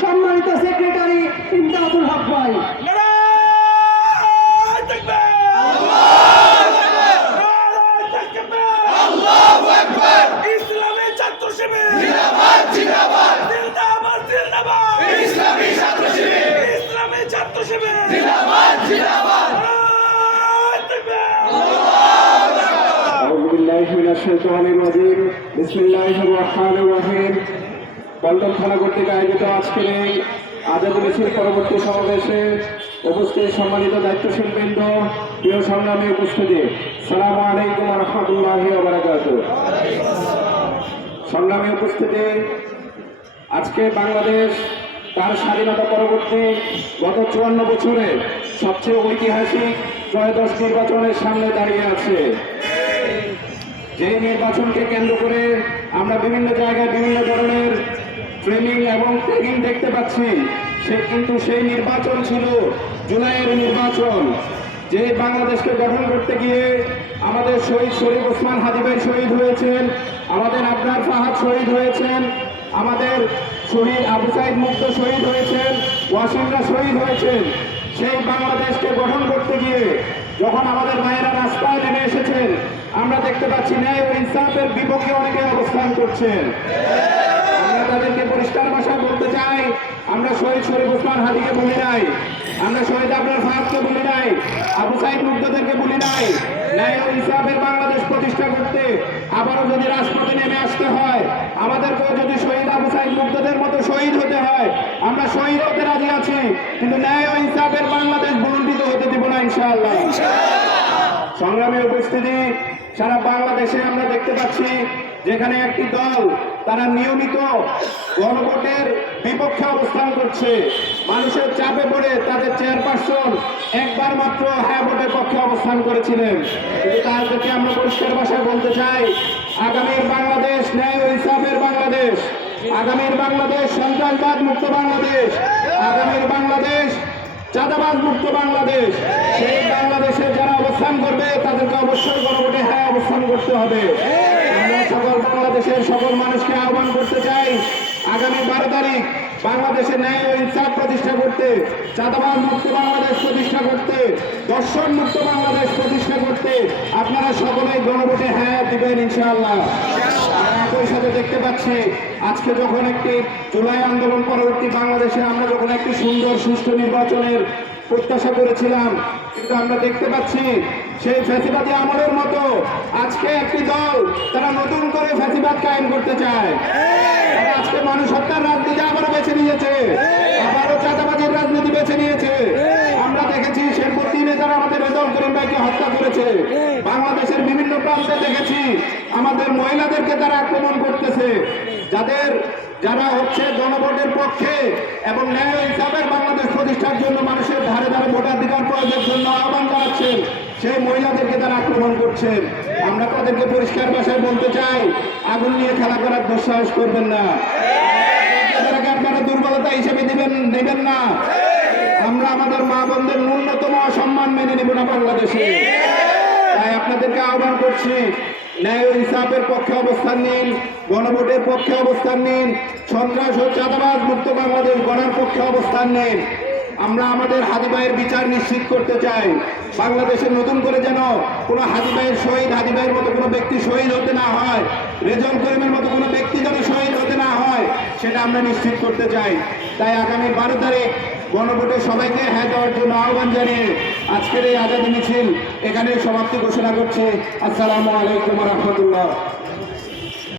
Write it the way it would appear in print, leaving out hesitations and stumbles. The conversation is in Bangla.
সম্মানিত সেক্রেটারি ইমদাদুল হক ভাই। ইসলামী ছাত্র শিবির জিন্দাবাদ জিন্দাবাদ জিন্দাবাদ জিন্দাবাদ ইসলামী ছাত্র শিবির ইসলামী ছাত্র শিবির জিন্দাবাদ জিন্দাবাদ أعوذ بالله من الشيطان الرجيم بسم الله الرحمن الرحيم পল্টন থানা কর্তৃক আয়োজিত আজকের এই আজাদী মিছিল পরবর্তী সমাবেশে উপস্থিত সম্মানিত দায়িত্বশীল বৃন্দ, প্রিয় সংগ্রামী উপস্থিতি, আসসালামু আলাইকুম ওয়া রাহমাতুল্লাহি ওয়া বারাকাতুহু। সংগ্রামী উপস্থিতি, আজকে বাংলাদেশ তার স্বাধীনতা পরবর্তী গত 54 বছরে সবচেয়ে ঐতিহাসিক ত্রয়োদশ নির্বাচনের সামনে দাঁড়িয়ে আছে। যে নির্বাচনকে কেন্দ্র করে আমরা বিভিন্ন জায়গায় বিভিন্ন ধরনের ট্রেনিং এবং ট্রেনিং দেখতে পাচ্ছি, সেই নির্বাচন ছিল জুলাইয়ের নির্বাচন। যে বাংলাদেশকে গঠন করতে গিয়ে আমাদের শহীদ শরীফ ওসমান হাদি ভাই শহীদ হয়েছেন, আমাদের আবরার ফাহাদ শহীদ হয়েছেন, আমাদের শহীদ আবু সাইদ মুক্ত শহীদ হয়েছেন, ওয়াসিমরা শহীদ হয়েছেন। সেই বাংলাদেশকে গঠন করতে গিয়ে যখন আমাদের মায়েরা রাস্তায় নেমে এসেছেন, আমরা দেখতে পাচ্ছি ন্যায় ও ইনসাফের বিপক্ষে অনেকে অবস্থান করছেন। আমরা তাদেরকে পরিষ্কার ভাষায় বলতে চাই, আমরা শহীদ শরীফ ওসমান হাদিকে বলি নাই, আমরা শহীদ আবরার ফাহাদকে বলি নাই, আবু সাইদ মুগ্ধদেরকে বলি নাই। ন্যায় ও ইনসাফের বাংলাদেশ প্রতিষ্ঠা করতে আবারও যদি রাজপথে নেমে আসতে হয়, আমাদেরকেও যদি শহীদ আবু সাইদ মুগ্ধদের মতো শহীদ হতে হয়, আমরা শহীদ হতে রাজি আছি, কিন্তু ন্যায় ও ইনসাফের বাংলাদেশ বলুণ্ঠিত হতে দিব না ইনশাআল্লাহ। সংগ্রামী উপস্থিতি, সারা বাংলাদেশে আমরা দেখতে পাচ্ছি যেখানে একটি দল তারা নিয়মিত গণভোটের বিপক্ষে অবস্থান করছে, মানুষের চাপে পড়ে তাদের চেয়ারপারসন একবার মাত্র হ্যাঁ ভোটের পক্ষে অবস্থান করেছিলেন। কিন্তু তাদেরকে আমরা পরিষ্কার ভাষায় বলতে চাই, আগামীর বাংলাদেশ ন্যায় ও ইনসাফের বাংলাদেশ, আগামীর বাংলাদেশ সন্ত্রাসবাদ মুক্ত বাংলাদেশ, আগামীর বাংলাদেশ চাঁদাবাজ মুক্ত বাংলাদেশ। সেই বাংলাদেশে যারা অবস্থান করবে তাদেরকে অবশ্যই গণভোটে হ্যাঁ অবস্থান করতে হবে। আমরা সকল বাংলাদেশের সকল মানুষকে আহ্বান করতে চাই, আগামী 12 তারিখ বাংলাদেশে ন্যায় ও ইনসাফ প্রতিষ্ঠা করতে, চাঁদাবাজ মুক্ত বাংলাদেশ প্রতিষ্ঠা করতে, দর্শন মুক্ত বাংলাদেশ প্রতিষ্ঠা করতে আপনারা সকলেই গণভোটে হ্যাঁ দিবেন ইনশাআল্লাহ। একই সাথে দেখতে পাচ্ছি আজকে যখন একটি জুলাই আন্দোলন পরবর্তী বাংলাদেশে আমরা যখন একটি সুন্দর সুষ্ঠু নির্বাচনের প্রত্যাশা করেছিলাম, কিন্তু আমরা দেখতে পাচ্ছি সেই ফ্যাসিবাদী আমলের মতো আজকে একটি দল তারা নতুন করে ফ্যাসিবাদ কায়েম করতে চায়। তারা আজকে মানুষ হত্যার রাজনীতি আবারও বেছে নিয়েছে, আবারও চাঁদাবাজির রাজনীতি বেছে নিয়েছে। আমরা দেখেছি শেরপুর 3-এ তারা আমাদের রেজাউল করিম ভাইকে হত্যা করেছে। বাংলাদেশের বিভিন্ন প্রান্তে দেখেছি আমাদের মহিলাদেরকে তারা আক্রমণ করতেছে। যারা হচ্ছে গণভোটের পক্ষে এবং ন্যায় ইনসাফের বাংলাদেশ প্রতিষ্ঠার জন্য মানুষের ধারে ধারে ভোটাধিকার প্রয়োগের জন্য আহ্বান জানাচ্ছেন, সেই মহিলাদেরকে তারা আক্রমণ করছেন। আমরা তাদেরকে পরিষ্কার ভাষায় বলতে চাই, আগুন নিয়ে খেলা করার দুঃসাহস করবেন না, আপনারা দুর্বলতা হিসেবে নেবেন না। আমরা আমাদের মা বোনদের ন্যূনতম সম্মান মেনে নেব না বাংলাদেশে। তাই আপনাদেরকে আহ্বান করছি, ন্যায় ও ইনসাফের পক্ষে অবস্থান নিন, গণভোটের পক্ষে অবস্থান নিন, সন্ত্রাস ও চাঁদাবাজ মুক্ত বাংলাদেশ গড়ার পক্ষে অবস্থান নিন। আমরা আমাদের হাদি ভাইয়ের বিচার নিশ্চিত করতে চাই। বাংলাদেশে নতুন করে যেন কোনো হাদি ভাইয়ের মতো কোনো ব্যক্তি শহীদ হতে না হয়, রেজাউল করিমের মতো কোনো ব্যক্তি যেন শহীদ হতে না হয়, সেটা আমরা নিশ্চিত করতে চাই। তাই আগামী 12 তারিখ গণভোটে সবাইকে হ্যাঁ দেওয়ার জন্য আহ্বান জানিয়ে আজকের এই আজাদী মিছিল এখানে সমাপ্তি ঘোষণা করছে। আসসালামু আলাইকুম ওয়া রাহমাতুল্লাহ।